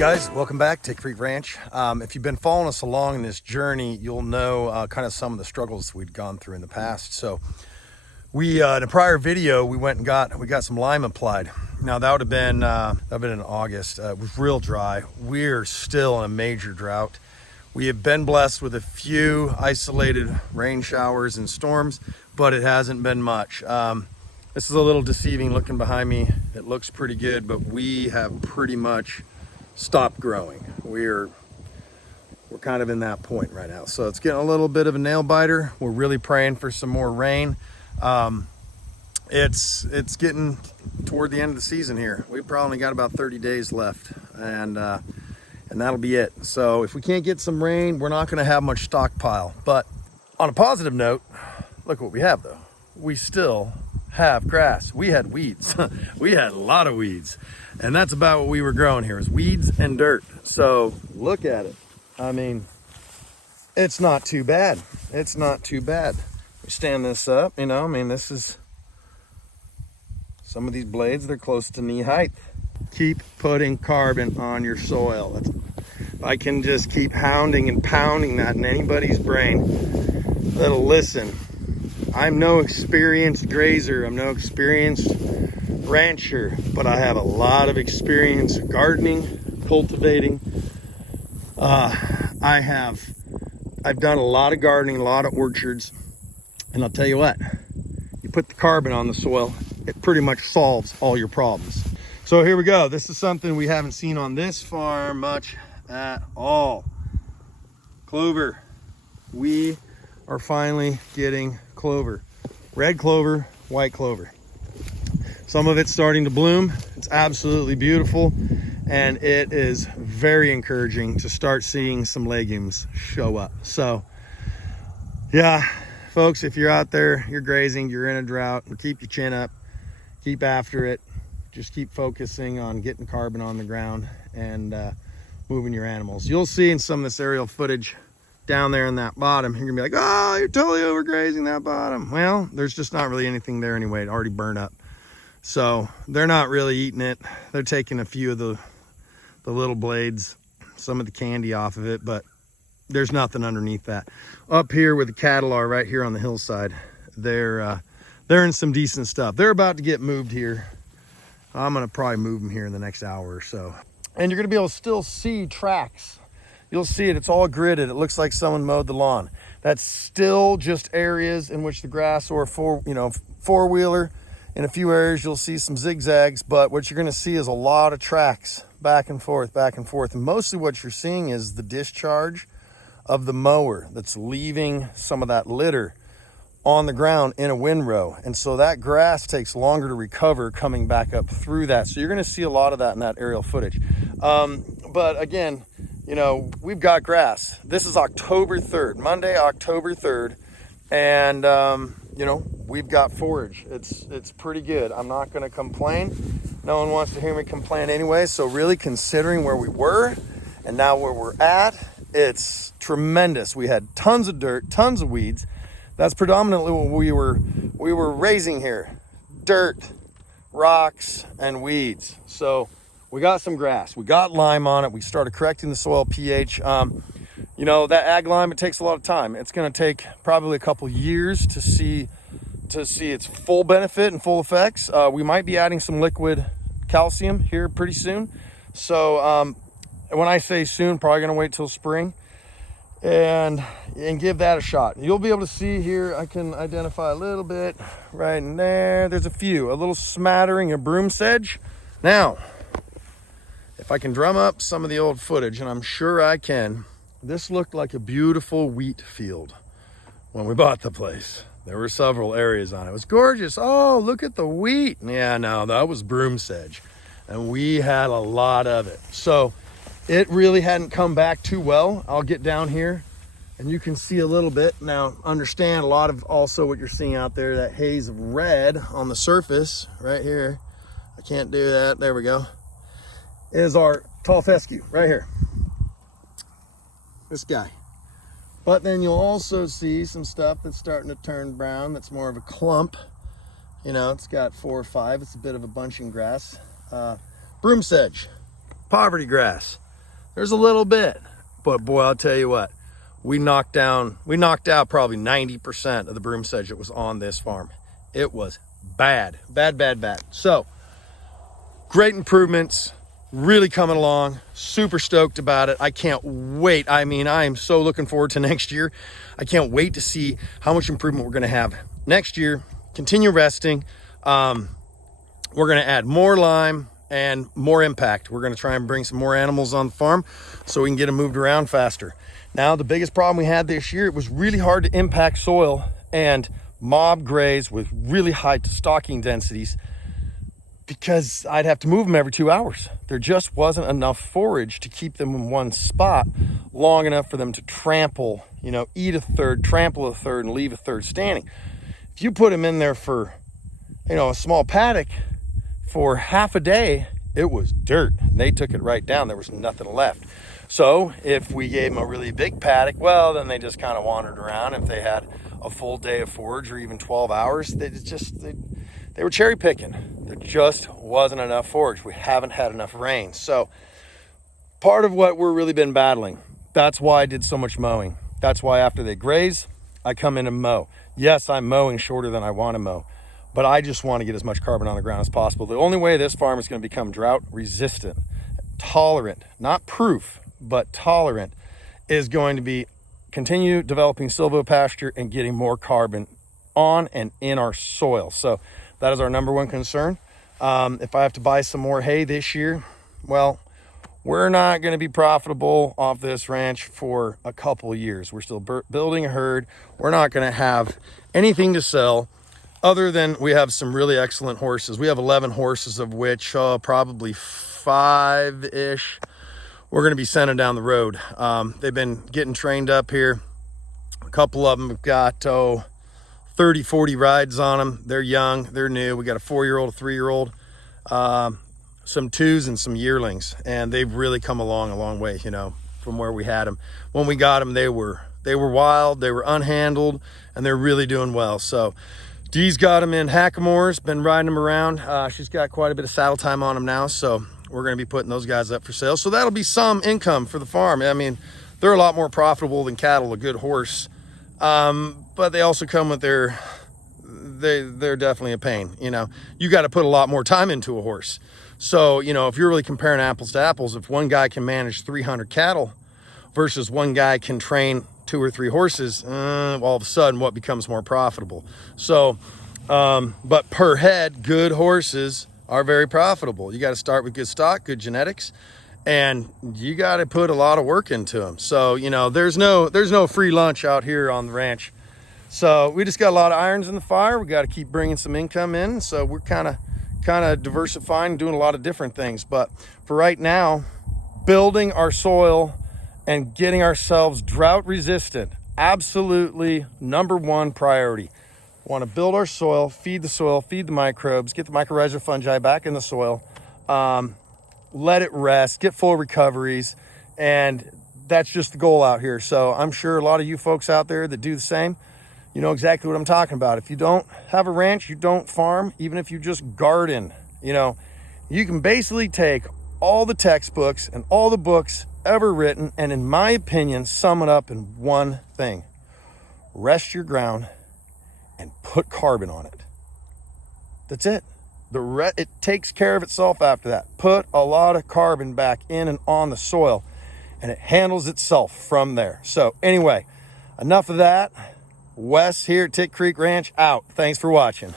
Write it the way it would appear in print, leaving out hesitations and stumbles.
Guys, welcome back to Creek Ranch. If you've been following us along in this journey, you'll know kind of some of the struggles we'd gone through in the past. So we in a prior video we went and got some lime applied. Now that would have been in August. It was real dry. We're still in a major drought. We have been blessed with a few isolated rain showers and storms, but it hasn't been much. This is a little deceiving looking behind me. It looks pretty good, but we have pretty much stopped growing. We're kind of in that point right now. So it's getting a little bit of a nail biter. We're really praying for some more rain. It's getting toward the end of the season here. We've probably got about 30 days left, and that'll be it. So if we can't get some rain, we're not going to have much stockpile. But on a positive note, look what we have though. We still have grass. We had weeds. We had a lot of weeds, and that's about what we were growing here, is weeds and dirt. So look at it. I mean, it's not too bad. It's not too bad. We stand this up, you know, I mean, this is, some of these blades, they're close to knee height. Keep putting carbon on your soil. If I can just keep hounding and pounding that in anybody's brain that'll listen. I'm no experienced grazer, I'm no experienced rancher, but I have a lot of experience gardening, cultivating. I've done a lot of gardening, a lot of orchards, and I'll tell you what, you put the carbon on the soil, it pretty much solves all your problems. So here we go. This is something we haven't seen on this farm much at all. Clover. We are finally getting clover. Red clover, white clover. Some of it's starting to bloom. It's absolutely beautiful, and it is very encouraging to start seeing some legumes show up. So yeah, folks, if you're out there, you're grazing, you're in a drought, keep your chin up, keep after it. Just keep focusing on getting carbon on the ground and moving your animals. You'll see in some of this aerial footage down there in that bottom, you're gonna be like, oh, you're totally overgrazing that bottom. Well, there's just not really anything there anyway. It already burned up. So they're not really eating it. They're taking a few of the little blades, some of the candy off of it, but there's nothing underneath that. Up here where the cattle are, right here on the hillside, they're in some decent stuff. They're about to get moved here. I'm gonna probably move them here in the next hour or so. And you're gonna be able to still see tracks. You'll see it, it's all gridded. It looks like someone mowed the lawn. That's still just areas in which the grass or four-wheeler. In a few areas, you'll see some zigzags, but what you're gonna see is a lot of tracks back and forth, back and forth. And mostly what you're seeing is the discharge of the mower that's leaving some of that litter on the ground in a windrow. And so that grass takes longer to recover coming back up through that. So you're gonna see a lot of that in that aerial footage. But again, you know, we've got grass. This is October 3rd, Monday, October 3rd. And, you know, we've got forage. It's pretty good. I'm not going to complain. No one wants to hear me complain anyway. So really considering where we were and now where we're at, it's tremendous. We had tons of dirt, tons of weeds. That's predominantly what we were raising here. Dirt, rocks, and weeds. So we got some grass, we got lime on it. We started correcting the soil pH. You know, that ag lime, it takes a lot of time. It's going to take probably a couple years to see its full benefit and full effects. We might be adding some liquid calcium here pretty soon. So when I say soon, probably going to wait till spring and give that a shot. You'll be able to see here, I can identify a little bit right in there. There's a little smattering of broom sedge. Now, if I can drum up some of the old footage, and I'm sure I can, this looked like a beautiful wheat field when we bought the place. There were several areas on it. It was gorgeous. Oh, look at the wheat. Yeah, no, that was broom sedge. And we had a lot of it. So it really hadn't come back too well. I'll get down here and you can see a little bit. Now, understand a lot of also what you're seeing out there, that haze of red on the surface right here. I can't do that. There we go. Is our tall fescue right here. This guy. But then you'll also see some stuff that's starting to turn brown. That's more of a clump. You know, it's got 4 or 5. It's a bit of a bunching grass. Broom sedge, poverty grass. There's a little bit, but boy, I'll tell you what, we knocked out probably 90% of the broom sedge that was on this farm. It was bad. So great improvements, really coming along, super stoked about it. I can't wait. I mean, I am so looking forward to next year. I can't wait to see how much improvement we're going to have next year. Continue resting. We're going to add more lime and more impact. We're going to try and bring some more animals on the farm so we can get them moved around faster. Now, the biggest problem we had this year, it was really hard to impact soil and mob graze with really high stocking densities because I'd have to move them every 2 hours. There just wasn't enough forage to keep them in one spot long enough for them to trample, eat a third, trample a third, and leave a third standing. If you put them in there for, a small paddock for half a day, it was dirt. They took it right down. There was nothing left. So if we gave them a really big paddock, well, then they just kind of wandered around. If they had a full day of forage or even 12 hours, they were cherry picking. There just wasn't enough forage. We haven't had enough rain. So part of what we're really been battling, that's why I did so much mowing. That's why after they graze, I come in and mow. Yes, I'm mowing shorter than I want to mow, but I just want to get as much carbon on the ground as possible. The only way this farm is going to become drought resistant, tolerant, not proof, but tolerant, is going to be continue developing silvopasture and getting more carbon on and in our soil. So that is our number one concern. If I have to buy some more hay this year, well, we're not going to be profitable off this ranch for a couple of years. We're still building a herd. We're not going to have anything to sell other than we have some really excellent horses. We have 11 horses, of which probably 5-ish we're going to be sending down the road. They've been getting trained up here. A couple of them have got 30, 40 rides on them. They're young, they're new. We got a 4-year-old, a 3-year-old, some 2s and some yearlings, and they've really come along a long way, from where we had them. When we got them, they were wild, they were unhandled, and they're really doing well. So Dee's got them in hackamores, been riding them around. She's got quite a bit of saddle time on them now, so we're going to be putting those guys up for sale. So that'll be some income for the farm. I mean, they're a lot more profitable than cattle, a good horse. But they also come with they're definitely a pain. You got to put a lot more time into a horse. So, if you're really comparing apples to apples, if one guy can manage 300 cattle versus one guy can train 2 or 3 horses, all of a sudden what becomes more profitable? So, but per head, good horses are very profitable. You got to start with good stock, good genetics, and you got to put a lot of work into them. So, there's no free lunch out here on the ranch. So we just got a lot of irons in the fire. We got to keep bringing some income in. So we're kind of diversifying, doing a lot of different things. But for right now, building our soil and getting ourselves drought resistant, absolutely number one priority. Want to build our soil, feed the microbes, get the mycorrhizal fungi back in the soil, let it rest, get full recoveries, and that's just the goal out here. So I'm sure a lot of you folks out there that do the same, you know exactly what I'm talking about. If you don't have a ranch, you don't farm, even if you just garden, you can basically take all the textbooks and all the books ever written, and in my opinion, sum it up in one thing: rest your ground and put carbon on it. That's it. It takes care of itself after that. Put a lot of carbon back in and on the soil, and it handles itself from there. So anyway, enough of that. Wes here at Tick Creek Ranch out. Thanks for watching.